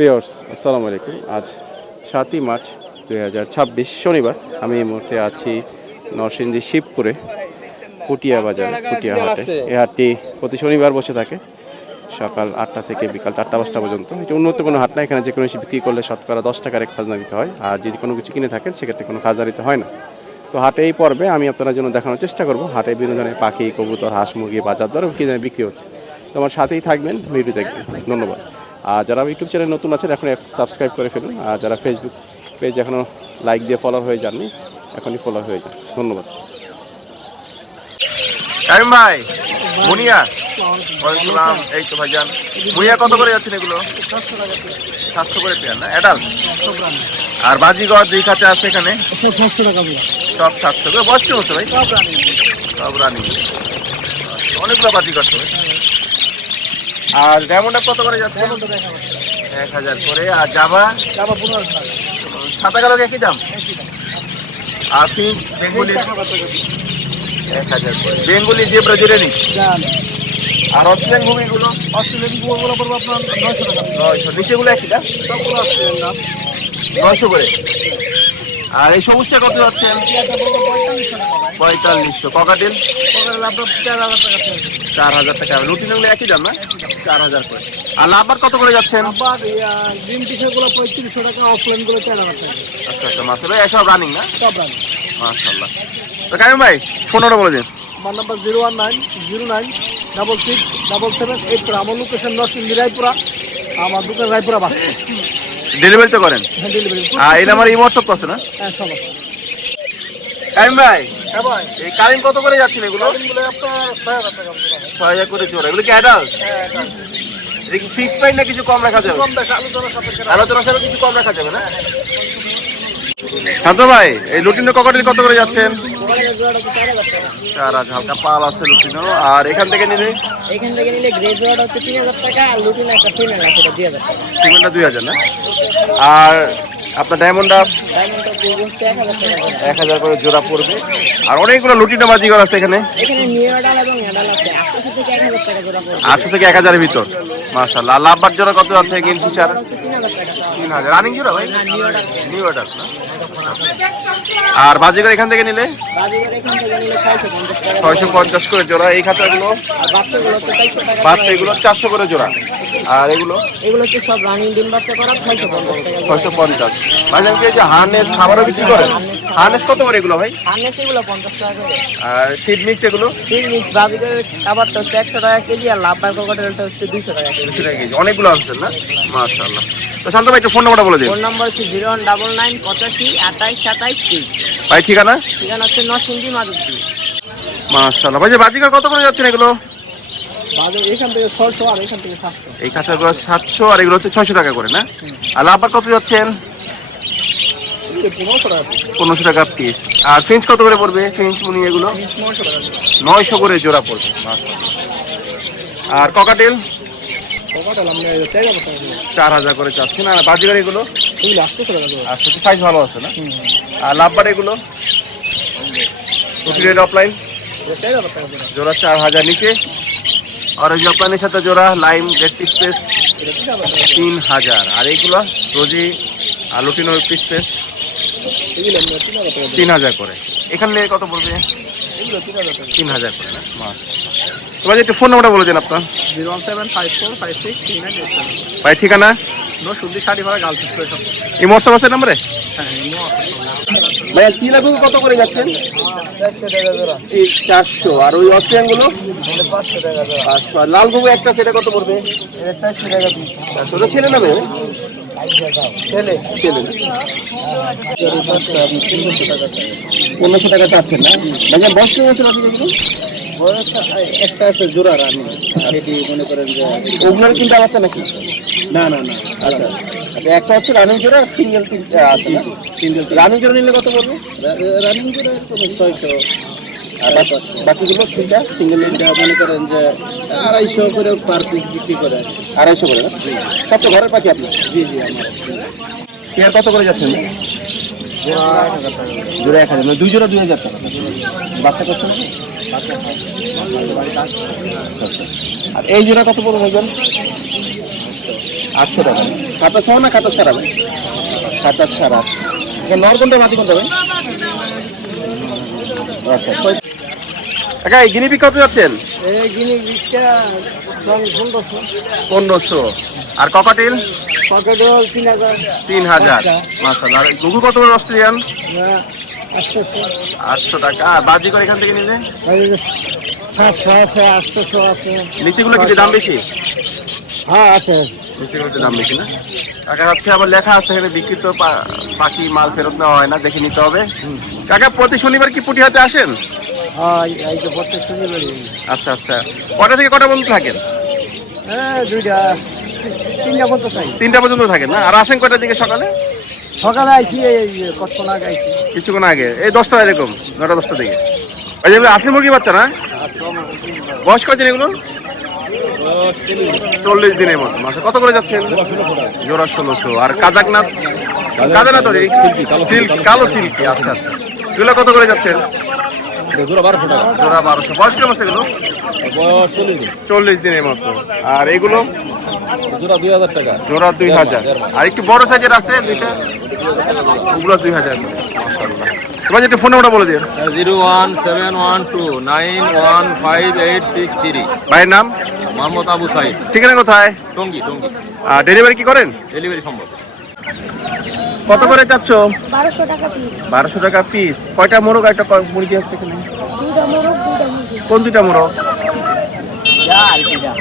Viewers আসসালামু আলাইকুম। আজ 7ই মার্চ 2026 শনিবার। আমি এই মুহূর্তে আছি নরসিংদী শিবপুরে পুটিয়া বাজারে, পুটিয়া হাটে। এই হাটটি প্রতি শনিবার বসে থাকে সকাল 8টা থেকে বিকাল 4টা-5টা পর্যন্ত। এটা উন্নত কোনো হাট না, এখানে যে কোনো কিছু বিক্রি করলে শতকরা 10 টাকার এক খাজনা দিতে হয়, আর যদি কোনো কিছু কিনে থাকেন সেক্ষেত্রে কোনো খাজনা দিতে হয় না। তো হাটে এই পর্বে আমি আপনার জন্য দেখানোর চেষ্টা করব হাটে বিভিন্ন ধরনের পাখি, কবুতর, হাঁস, মুরগি, বাজার দর কী ধরনের বিক্রি হচ্ছে। তোমার সাথেই থাকবেন, ভিডিও দেখবেন। ধন্যবাদ। আর যারা ইউটিউব চ্যানেল নতুন আছেন এখন সাবস্ক্রাইব করে ফেলুন, আর যারা ফেসবুক পেজ এখনও লাইক দিয়ে ফলো হয়ে যাননি এখনই ফলো হয়ে যান। ধন্যবাদ। ভাই মুনিয়া ওয়ালাইকুম, এই তো ভাইজান মুনিয়া কত করে যাচ্ছেন এগুলো? 700 করে পেয়ার না অ্যাডাল্ট? আর বাজিগর দুই কাছে আছে এখানে সব 700 করে। বয়স কি হচ্ছে ভাই? সব রানিং, অনেকগুলো বাজিগর তো। আর ডায়মন্ড কত করে যাচ্ছে? 1000 করে। আর জাভা সাদা কালো একই দাম? আর পিঙ্ক বেঙ্গলি 1000 করে। বেঙ্গলি যে ব্রাজিলে নি। আর অস্ট্রেলিয়ান ভূমিগুলো? অস্ট্রেলিয়ান ভূমিগুলো পড়বে আপনার 900 টাকা। 900। নিচেগুলো একই দাম? সবগুলো অস্ট্রেলিয়ান দাম 900 করে। আর এই সবুজটা কত যাচ্ছেন? 4500। ককাটেল? ককাটেল আপনার 4000 টাকা। 4000 টাকা। রুটিনগুলো একই দাম না? 4000 করে। আর লাভবার কত করে যাচ্ছেন? লাভবার গ্রিন টিশার্টগুলো 3500 টাকা, অফলাইনগুলো 4000 টাকা। আচ্ছা আচ্ছা, মাশাআল্লাহ এসব রানিং না? সব রানিং মাশাআল্লাহ। তো কাইম ভাই ফোন নাম্বার বলে দিন। আমার নাম্বার 01909667784। আমার লোকেশন নরসিংদী রায়পুরা, আমার দোকান রায়পুরা বাস। ডেলিভারি তো করেন? হ্যাঁ ডেলিভারি। আর এই নাম্বার হোয়াটসঅ্যাপ আছে না? হ্যাঁ সব আছে। কাইম ভাই, হ্যাঁ ভাই, এই কারিম কত করে যাচ্ছেন এগুলো? এগুলো আপনার 6000 টাকা। 6000 করে জোড়া। এগুলো কি অ্যাডাল্ট? হ্যাঁ অ্যাডাল্ট। এটা কি ফিক্স প্রাইস না কিছু কম রাখা যাবে? কম রাখা, আলোচনার সাথে কিছু কম রাখা যাবে না? শান্ত ভাই এই লুটিনো ককাটেল কত করে যাচ্ছেন? 4000। হালকা পাল আছে লুটিনো। আর এখান থেকে নিলে? এখান থেকে নিলে গ্রে জোড়াটা হচ্ছে 3000 টাকা, আর লুটিনো একটা ফিমেল আছে 2000 টাকা। ফিমেলটা 2000 না? আর আপনার ডায়মন্ডটা? ডায়মন্ডটা পড়বে 1000 টাকা। 1000 করে জোড়া পড়বে। আর অনেকগুলো লুটিনো বাজিগর আছে এখানে। এখানে নিউ অ্যাডাল এবং অ্যাডাল আছে 800 থেকে 1000 টাকা জোড়া পড়বে। 800 থেকে 1000 এর ভিতর। মাশাআল্লাহ। আর লাভবার জোড়া কত আছে? গ্রিন ফিশার 3000 টাকা। 3000 রানিং জোড়া ভাই? না নিউ অ্যাডাল। নিউ অ্যাডাল না? আর বাজিগর এখান থেকে নিলে? বাজিগর এখান থেকে নিলে 650 টাকা। 650 করে জোড়া। এই খাঁচাগুলো? আর বাচ্চাগুলো তো 400 টাকা। বাচ্চা এগুলো 400 করে জোড়া। আর এগুলো? এগুলো হচ্ছে সব রানিং ডিম বাচ্চা করা 650 টাকা। 650। মানে এই যে হার্নেস খাবারও বিক্রি করে? হার্নেস কত করে এগুলো ভাই? হার্নেস এগুলো 50 টাকা করে। আর সিড মিক্স এগুলো? সিড মিক্স বাজিগরের খাবারটা হচ্ছে 100 টাকা কেজি, আর লাভবার ককাটেলটা হচ্ছে 200 টাকা কেজি। 200 টাকা কেজি। অনেকগুলো আসছেন না? মাশাআল্লাহ। তো শান্ত ভাই একটু ফোন নাম্বারটা বলে দিন। ফোন নাম্বার হচ্ছে 019982827 ভাই ঠিকানা? ঠিকানা হচ্ছে নরসিংদী মাধবদী। মাশাআল্লাহ। ভাই যে বাজিকার কত করে যাচ্ছেন এগুলো? বাজার এখান থেকে 600 আর এখান থেকে 700। এই খাঁচাগুলো 700 আর এগুলো হচ্ছে 600 টাকা করে না? আর লাভবার কত যাচ্ছেন? 1500 টাকা পিস। আর ফিঞ্চ কত করে পড়বে? ফিঞ্চ মুনি এগুলো 900 করে জোড়া পড়বে। আর ককাটেল? 4000 করে চাচ্ছেন। আর বাজিকার এগুলো? আচ্ছা, সাইজ ভালো আছে না? আর লাভবার এগুলো অফলাইন জোড়া 4000 নিচে। আর ওই জাপানের সাথে জোড়া লাইম রেড পিস 3000। আর এইগুলো রোজি লুটিনো পিস 3000 করে। এখানে কত পড়বে? 3000 করে না? তোমার একটু ফোন নাম্বারটা বলে দেন আপনার। 01754563987। ভাই ঠিকানা? Narsingdi Sharipara girls station. এই হোয়াটসঅ্যাপ আছে নাম্বারে? হ্যাঁ ভাইয়া কি লাগবে কত করে যাচ্ছেন? 400 টাকা জোড়া। এই 400। আর ওই অস্ট্রেলিয়ান গুলো? 500 টাকা জোড়া। আচ্ছা, লাল গুলো একটা সেটা কত পড়বে? এটা 400 টাকা পিস। ওটা ছেলে না মেয়ে? ছেলে ছেলে। 1500 টাকা চাচ্ছেন না? ভাইয়া বয়স কেমন আছে বাকিগুলো? একটা আছে জোড়া রানি, এটি মনে করেন যে ওগুলোর কিন্তু বাচ্চা নাকি? না না না। আচ্ছা, একটা হচ্ছে রানিং জোড়া, সিঙ্গেল আছে না? সিঙ্গেল রানিং জোড়া নিলে কত পড়বে? রানিং জোড়া কোনো 600। আর বাকিগুলো তিনটা সিঙ্গেল নিলে মনে করেন যে 250 করে পার পিস বিক্রি করে। 250 করে না? সব তো ঘরের পাখি আপনি? জি জি আমার। পেয়ার কত করে যাচ্ছেন? জোড়া 1000। মানে 2 জোড়া 2000 টাকা। বাচ্চা করছে নাকি? আর এই জোড়া কত পড়বে ভাইজান? 800 টাকা। খাতা সহ না খাতা ছাড়া ভাই? খাতা ছাড়া। নর কোনটা মাটি কোনটা ভাই? আচ্ছা কাকা এই গিনিপি কত যাচ্ছেন? এই গিনি বিশটা 1500। আর ককাটেল? পকেট 3000 3000। মাশাআল্লাহ। আর গুগু কত করে অস্ট্রেলিয়ান? 800 টাকা। আর বাজিকর এখান থেকে নিলে? 700 800 আছে। নিচেগুলো কিছু দাম বেশি? হ্যাঁ আছে। নিচেগুলোতে দাম বেশি না? কাকা হচ্ছে আবার লেখা আছে এখানে বিক্রিত পাখি মাল ফেরত নেওয়া হয় না, দেখে নিতে হবে। কাকা প্রতি শনিবার কি পুটিহাতে আসেন? হ্যাঁ এই তো প্রত্যেক শনিবারই। আচ্ছা আচ্ছা। কটা থেকে কটা পর্যন্ত থাকেন? হ্যাঁ 2টা 3টা পর্যন্ত চাই। 3টা পর্যন্ত থাকেন না? আর আসেন কটার দিকে সকালে? সকালে আইছি এই কতক্ষণ আগে আইছি। কিছুক্ষণ আগে, এই 10টা এরকম 9টা 10টা দিকে। ওই যেগুলো আসল মুরগি বাচ্চা না? বয়স কয়দিন এগুলো? 40 দিনের মতো। মাসে কত করে যাচ্ছেন? জোড়া 1600। আর কাদাকনাথ? কাদাকনাথ সিল্ক, কালো সিল্কি। আচ্ছা আচ্ছা। এগুলো কত করে যাচ্ছেন? জোড়া 1200 টাকা। জোড়া 1200। বয়স কেমন আছে এগুলো? বয়স 40 দিন। 40 দিনের মতো। আর এগুলো? জোড়া 2000 টাকা। জোড়া 2000। আর একটু বড় সাইজের আছে দুইটা, ওগুলো 2000 করে। মাশাআল্লাহ। তোমার একটু ফোন নাম্বারটা বলে দিও। 01712915863। ভাইয়ের নাম? মোহাম্মদ আবু সাইদ। ঠিকানা কোথায়? টঙ্গী। আর ডেলিভারি কি করেন? ডেলিভারি সম্ভব। কত করে চাচ্ছ? 1200 টাকা পিস। 1200 টাকা পিস। কয়টা মোরগ আর একটা মুরগি আছে এখানে? 2টা মোরগ 2টা মুরগি। কোন দুইটা মোরগ?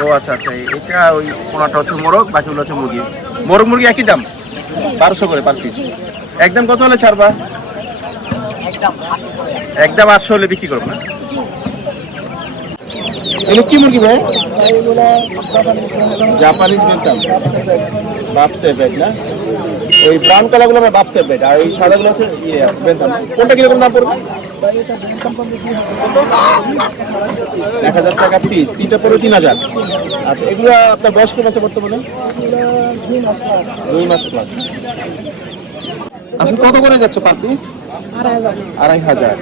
ও আচ্ছা আচ্ছা। এটা ওই কোনাটা হচ্ছে মোরগ, বাকিগুলো হচ্ছে মুরগি। মোরগ মুরগি একই দাম? 1200 করে পার পিস। একদম কত হলে ছাড়বা? একদম 800 হলে বিক্রি করবো না? এগুলো কি মুরগি ভাই? জাপানিজ বেলতাম। বাপ সেভেট না? ওই ব্রাউন কালার গুলো বাপ সেভেট, আর এই সাদা গুলো হচ্ছে বেলতাম। কোনটা কিরকম দাম পড়বে? 1000 টাকা পিস। 3টা পড়বে 3000। আচ্ছা এগুলো আপনার বয়স কেমন আছে বর্তমানে? 2 মাস প্লাস। আসলে কত করে যাচ্ছে পার পিস? 2500।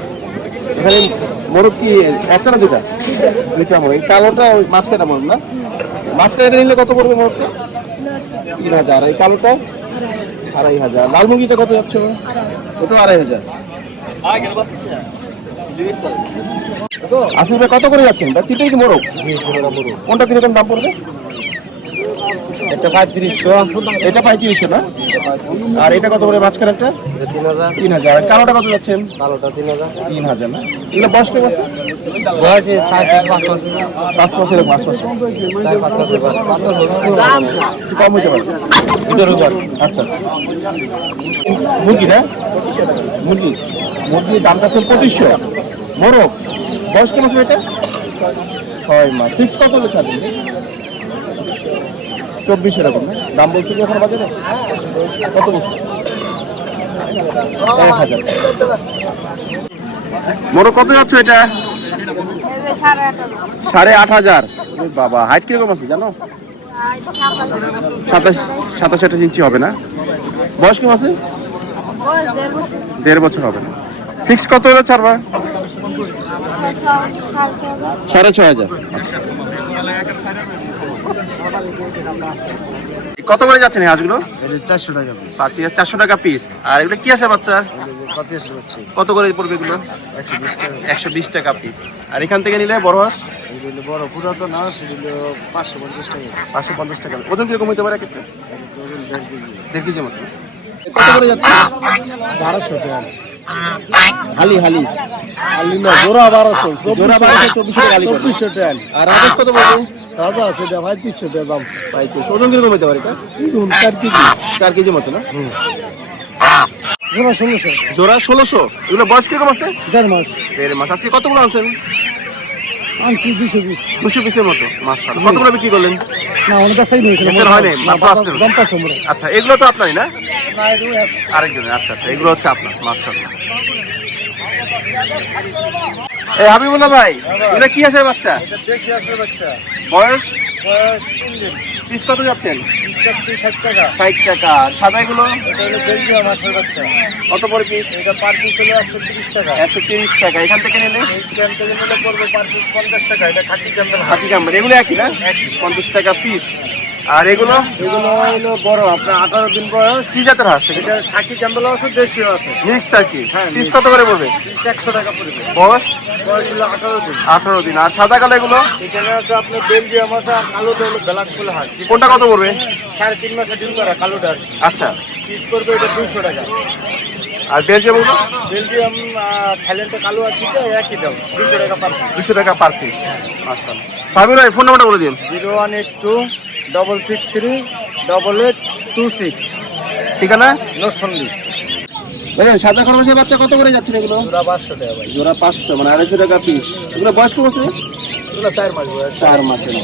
এখানে মোরগ কি একটা না দুটা? দুটা মোরগ। এই কালোটা ওই মাছ কাটা মোরগ না? মাছ কাটা নিলে কত পড়বে মোরগটা? 3000। এই কালোটা 2500। লাল মুরগিটা কত যাচ্ছে? ওটা 2500। আসিফ ভাই কত করে যাচ্ছেন? তিনটাই কি মোরগ? কোনটা কিরকম দাম পড়বে? একটা 3500, এটা 3500 না? আর এটা কত করে মাঝখানে একটা? 3000। আর কালোটা কত যাচ্ছেন? ভালোটা 3000। 3000 না? এগুলো বয়স কেমন আছে? বয়সে 4-5 মাস। 5 মাসের 5 মাস। 4-5 মাস। একটু কম হতে পারে। আচ্ছা আচ্ছা। মুরগি না? মুরগি মুরগির দামটা হচ্ছে 2500। মোরগ বয়স কেমন আছে এটা? 6 মাস। ফিক্স কত হলে ছাড়বেন? 2400 এরকম না? দাম বলছি কি এখন বাজারে? কত বলছি? 1000। মোরগ কত যাচ্ছে এটা? 8500। বাবা হাইট কিরকম আছে জানো? 27-28 ইঞ্চি হবে না? বয়স কেমন আছে? 1.5 বছর হবে না? ফিক্স কত হলে ছাড়বা? 6500। কত করে যাচ্ছেন এই হাঁসগুলো? 400 টাকা পিস। 400 টাকা পিস। আর এগুলো কি আছে বাচ্চা? কত হচ্ছে? কত করে পড়বে এগুলো? 120 টাকা। 120 টাকা পিস। আর এখান থেকে নিলে বড় হাঁস? এগুলো বড় পুরাতন হাঁস, এগুলো 550 টাকা। 550 টাকা। ওজন কিরকম হতে পারে একটা? 1.5 কেজি মতো। কত করে যাচ্ছে? 1200 টাকা। হালি হালি আলি না, জোড়া 1200। জোড়া 1200, 2400 টাকা হালি পড়বে। 2400 টাকা। আর রাজেশ কত পড়বে? রাজা আছে এটা 3500 টাকা দাম। 3500। ওজন কিরকম হতে পারে এটা? 4 কেজি। 4 কেজি মতো না? জোড়া 1600। জোড়া 1600। এগুলো বয়স কিরকম আছে? 1.5 মাস। 1.5 মাস। আজকে কতগুলো আনছেন? আনছি 220। 200 পিসের মতো। মাশাআল্লাহ। কতগুলো বিক্রি করলেন? না অনেক সাইড হয়েছে। বেচার হয়নি, মাত্র আসলেন। জম্পা সমরে। আচ্ছা এগুলো তো আপনারই না? না এগুলো আরেকজনের। আচ্ছা আচ্ছা। এগুলো হচ্ছে আপনার। মাশাআল্লাহ। এই হাবিবুল্লাহ ভাই, এটা কি আসে বাচ্চা? এটা দেশি আসলে বাচ্চা। বয়স? বয়স 3 দিন। পিস কত যাচ্ছেন? 60 টাকা। 60 টাকা। আর সাদা এগুলো এটা হলো বেলজিয়াম হাঁসের বাচ্চা। কত পরে পিস? এটা পার পিস হলো 130 টাকা। 130 টাকা। এখান থেকে নিলে এইখান থেকে নিলে পড়বে পার পিস 50 টাকা। এটা খাকি ক্যাম্বেল হাঁস। হাতি কামড় এগুলো একই না? 50 টাকা পিস। আর এগুলো এগুলো হলো বড় আপনার 18 দিন বয়স। কি জাতের হাঁস এটা খাকি ক্যাম্বেলও আছে, দেশিও আছে। মিক্সড আর কি হ্যাঁ, পিস কত করে পড়বে? পিস 100 টাকা পড়বে। বয়স বয়স হলো 18 দিন। 18 দিন। আর সাদা কালো এগুলো এখানে আছে আপনার বেলজিয়াম আছে, আর কালোটা হলো ব্ল্যাক ফুল হাট। কোনটা কত পড়বে? 3.5 মাসে ডিম করা কালোটা আর কি। আচ্ছা। পিস করবে এটা 200 টাকা। আর বেলজিয়াম গুলো বেলজিয়াম থাইল্যান্ডে কালো আর কিটা একই দাম, 200 টাকা পার পিস। 200 টাকা পার পিস। মাশাআল্লাহ। ফাবিল ভাই ফোন নাম্বারটা বলে দিন। 0182663 8826। ঠিকানা? নরসিংদী। ভাই সাদা খরগোশের বাচ্চা কত করে যাচ্ছে এগুলো? জোড়া 500 টাকা ভাই। জোড়া 500 মানে 250 টাকা পিস। এগুলো বয়স কত আছে? এগুলো 4 মাস বয়স। 4 মাসের।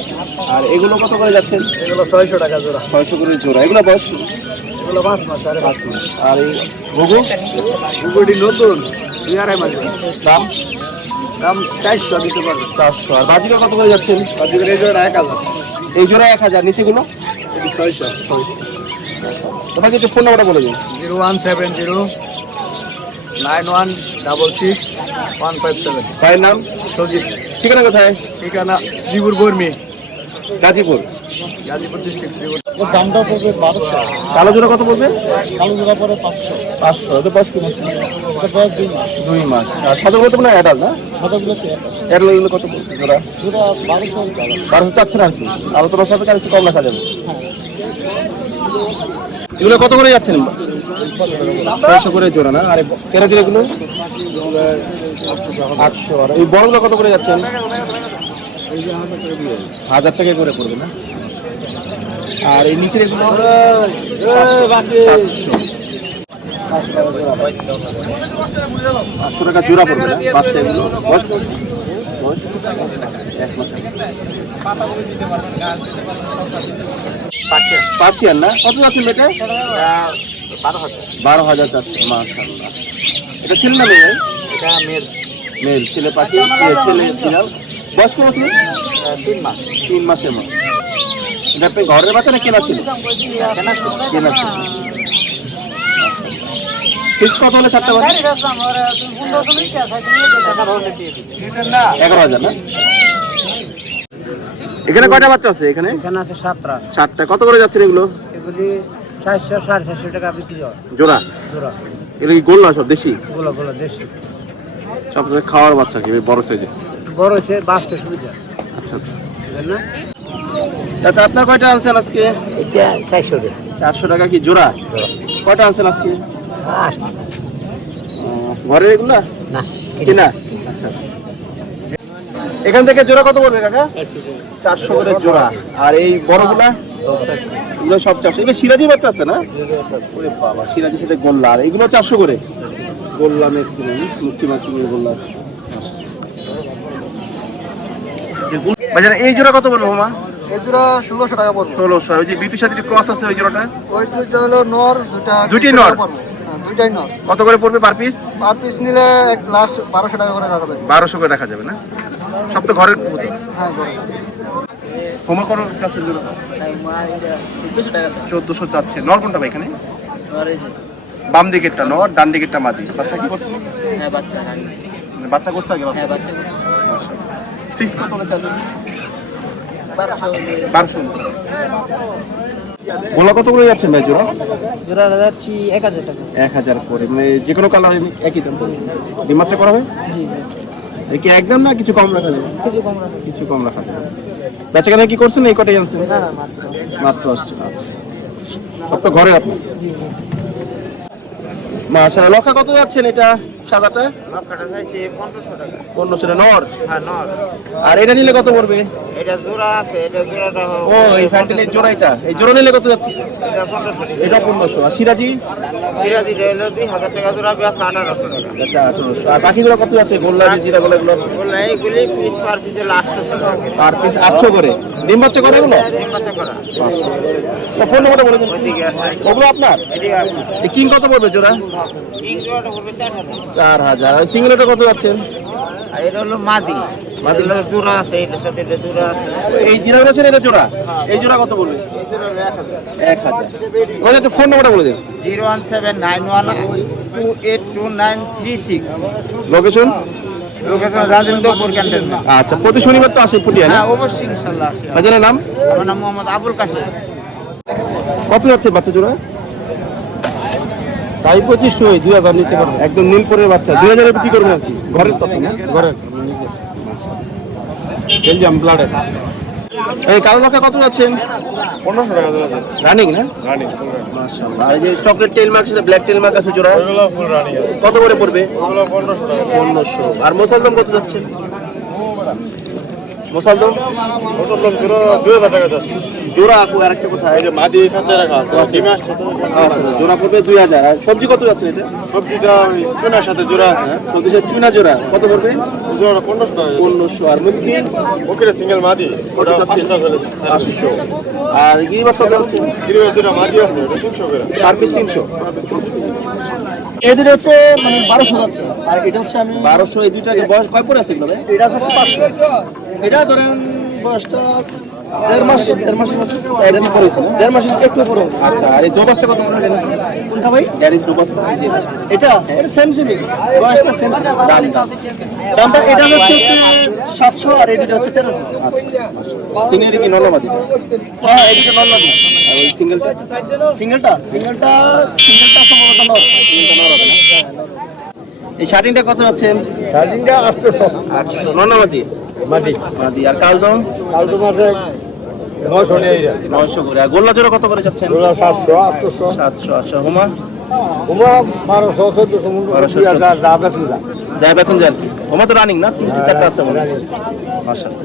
আর এগুলো কত করে যাচ্ছেন? এগুলো 600 টাকা জোড়া। 600 করে জোড়া। এগুলো বয়স কত? এগুলো 5 মাস, 5 মাস। আর এই ঘুঘু? ঘুঘুটি নতুন 2.5 মাস বয়স। দাম? দাম 400 দিতে পারবে। 400। আর বাজিকা কত করে যাচ্ছেন? আজকের এই জোড়া 1000। এই জোড়া 1000, নিচেগুলো? এটি 600। তোমাকে একটু ফোন নাম্বারটা বলে দিন। 0170 9166 157। ভাইয়ের নাম? সজিব। ঠিকানা কোথায়? ঠিকানা শ্রীপুর বর্মি, গাজীপুর। গাজীপুর ডিস্ট্রিক্ট শ্রীপুর। দামটা পড়বে 1200। কালো জোড়া কত পড়বে? কালো জোড়া পড়ে 500। 500। এটা বয়স কি মাস? এটা বয়স 2 মাস। 2 মাস। আর সাদাগুলো তো মনে হয় অ্যাডাল্ট না? সাদাগুলো সে অ্যাডাল্টগুলো কত পড়বে জোড়া? জোড়া 1200 টাকা। 1200 চাচ্ছেন আর কি? আলোচনার সাথে আর একটু কম রাখা যাবে। এগুলো কত করে যাচ্ছেন? 600 করে জোড়া না? আর কেরাটির এগুলো 800। আর এই বড়গুলো কত করে যাচ্ছেন? 1000 টাকা করে পড়বে না? আর এই নিচের এগুলো 700 টাকা জোড়া পড়বে না? বাচ্চা এগুলো বয়স কত? বয়স 1 মাস। পার্সিয়ান না? কত যাচ্ছেন বেটা? 12,000 যাচ্ছে। মাশাআল্লাহ। এটা ছেলে না মেয়ে? এটা মেল। মেল। ছেলে পাখি, ছেলে বিড়াল। বয়স কত আছে? 3 মাস। 3 মাসের মতো। এটা আপনি ঘরের বাচ্চা না কেনা ছিল? কেনা ছিল। ফিক্স কত হলে ছাড়তে পারেন? 11,000 না? এখানে কয়টা বাচ্চা আছে এখানে? এখানে আছে 7টা। 7টা। কত করে যাচ্ছেন এগুলো? এগুলি 400 450 টাকা বিক্রি হয় জোড়া? জোড়া। এগুলো কি গোল্লা সব দেশি? গুলো দেশি। সব খাওয়ার বাচ্চা কি বড় সাইজের? বড় হচ্ছে বাঁচতে সুবিধা, আচ্ছা আচ্ছা। বুঝলেন না? আচ্ছা আপনার কয়টা আনছেন আজকে? এটা 400 টাকা। 400 টাকা কি জোড়া? কয়টা আনছেন আজকে? ঘরের এগুলা না কিনা? আচ্ছা আচ্ছা। এখান থেকে জোড়া কত পড়বে কাকা? 400 করে জোড়া। আর এই বড়গুলা? এগুলো সব 400। এগুলো সিরাজি বাচ্চা আছে না? ওরে বাবা, সিরাজির সাথে গোল্লা। আর এগুলো 400 করে? গোল্লা ম্যাক্সিমাম মুক্তি মাক্সিমাম গোল্লা আছে। বাজার এই জোড়া কত পড়বে মামা? এই জোড়া 1600 টাকা পড়বে। 1600। ওই যে বিটুর সাথে ক্রস আছে ওই জোড়াটা? ওই দুটো হলো নর, দুইটাই নর? হ্যাঁ, দুইটাই নর। কত করে পড়বে পার পিস? পার পিস নিলে লাস্ট 1200 টাকা করে রাখা যাবে। 1200 করে রাখা যাবে না? সব তো ঘরের কবুতর। হ্যাঁ, বড়। হোমা করো কাছে জোড়া 1400 চাচ্ছে। নর কোনটা ভাই এখানে? বাম দিকেরটা নর, ডান দিকেরটা মাদি। বাচ্চা কি করছে? হ্যাঁ, বাচ্চা। বাচ্চা করছে আগে? হ্যাঁ, বাচ্চা। ফিক্স কত হলে চালবে? 1200। গোলা কত করে যাচ্ছে ভাই জোড়া? জোড়া যাচ্ছি 1000 টাকা। 1000 করে। মানে যে কোনো কালার একই দাম পড়বে? ডিম বাচ্চা করা হবে? জি কি একদম না কিছু কম রাখা যাবে? কিছু কম রাখা। কিছু কম রাখা যাবে। বেচাকেনা কি করছেন এই কটাই আনছেন? না মাত্র। মাত্র আসছে। আচ্ছা। সব তো ঘরে আপনার? জি মাশাআল্লাহ। লক্ষা কত যাচ্ছেন এটা সাদাটা? লক্ষটা চাইছি 1500 টাকা। 1500 নর? হ্যাঁ, নর। আর এটা নিলে কত পড়বে? এটা জোড়া আছে, এটা জোড়াটা ও এই ফ্যান্টেলের জোড়া এটা। এই জোড়া নিলে কত যাচ্ছে? এটা 1500 টাকা। এটা 1500। আর সিরাজি? সিরাজি হলো 2000 টাকা জোড়া, বেশ 1800 টাকা। আচ্ছা 1800। আর বাকিগুলো কত যাচ্ছে? গোল্লা যে জিরা গোলাগুলো আছে? বললে এইগুলি পিস পার পিসে লাস্ট আছে। পার পিস 800 করে। ডিম বাচ্চা করে এগুলো? ডিম বাচ্চা করা। 500। তো ফোন নাম্বারটা বলে দিন। ওইদিকে আছে। ওগুলো আপনার? এটি আপনার। এই কিং কত পড়বে জোড়া? কিং জোড়াটা পড়বে 4000। 4000। আর সিঙ্গেলটা কত যাচ্ছেন? আর এটা হলো মাদি। মাদি হলো জোড়া আছে, এটার সাথে এটা জোড়া আছে। এই জিরা রয়েছেন এটা জোড়া? এই জোড়া কত পড়বে? এই জোড়া হলো 1000। 1000। ওই একটা ফোন নাম্বারটা বলে দিন। 01791282936। লোকেশন? Location Rajendrapur cantonment. আচ্ছা প্রতি শনিবার তো আসে ফুটিয়া না? হ্যাঁ, অবশ্যই ইনশাআল্লাহ আসি। বাজারের নাম? আমার নাম মোহাম্মদ আবুল কাশেম। কত যাচ্ছে বাচ্চা জোড়া? তাই 2500 2000 নিতে পারবো। একদম নীলপরের বাচ্চা 2000 বিক্রি করবেন আর কি, ঘরের তত না? ঘরে বেলজিয়াম ব্লাডে এই কালো লক্ষ্য কত যাচ্ছেন? 1500 টাকা জোড়া আছে। রানিং না? রানিং মাশাআল্লাহ। আর এই যে চকলেট টেল মার্ক আছে, ব্ল্যাক টেল মার্ক আছে জোড়া, এগুলো ফুল রানিং আছে। কত করে পড়বে? এগুলো 1500 টাকা। 1500। আর মোসালদম কত যাচ্ছে? মোসালদম মুসলমান জোড়া 2000 টাকা যাচ্ছে। জোড়া আপু আরেকটা কোথায়? এই যে মাদি খাঁচা রাখা আছে, ডিমে আসছে তো। আচ্ছা, জোড়া পড়বে 2000। আর সবজি কত যাচ্ছে এটা? সবজিটা ওই চুনার সাথে জোড়া আছে, হ্যাঁ? সবজি চুনা জোড়া কত পড়বে? জোড়াটা 1500 টাকা। 1500। আর মুরগি ওকে সিঙ্গেল মাদি কত ওটা যাচ্ছে? 500 টাকা করে। 500। আর গিরিবাস কত যাচ্ছে? গিরিবাস দুটো মাদি আছে, ওটা 300 করে। 4 পিস 300। এই দুটো হচ্ছে মানে 1200 যাচ্ছে, আর এটা হচ্ছে আমি 1200। এই দুইটাকে বয়স কয় পরে আছে এগুলো? এটা হচ্ছে 500। এটা ধরেন বয়সটা 1.5 মাস, 1.5 মাসের মতো। একদম পরেছে না? 1.5 মাসের একটু পরে। আচ্ছা, আর এই দোবাসটা কত করে রেখেছে? কোনটা ভাই? গ্যারেজ দোবাসটা এটা সেম সেমই, বয়সটা সেম। দামটা এটা হচ্ছে 700, আর এই দুটো হচ্ছে 1300। সিনিয়র কি নরমাদি? হ্যাঁ, এদিকে নর্মাদি। আর ওই সিঙ্গেলটা? সিঙ্গেলটা সম্ভবত নর। এই শার্টিংটা কত যাচ্ছে? শার্টিংটা 800 800। নরমাদি মাটি মাদি। আর কালদম? কালদম আছে 900 নিয়ে আইরা 900 করে। আর গোল্লা জোড়া কত করে যাচ্ছেন? 700 800 700। আচ্ছা, হুমা? হুমা 1200 1400 1200, 2000 দাদা সুদা যাই বেতন যায় আর কি। হুমা তো রানিং না? 3-4টা আছে মনে হয়। মাশাআল্লাহ।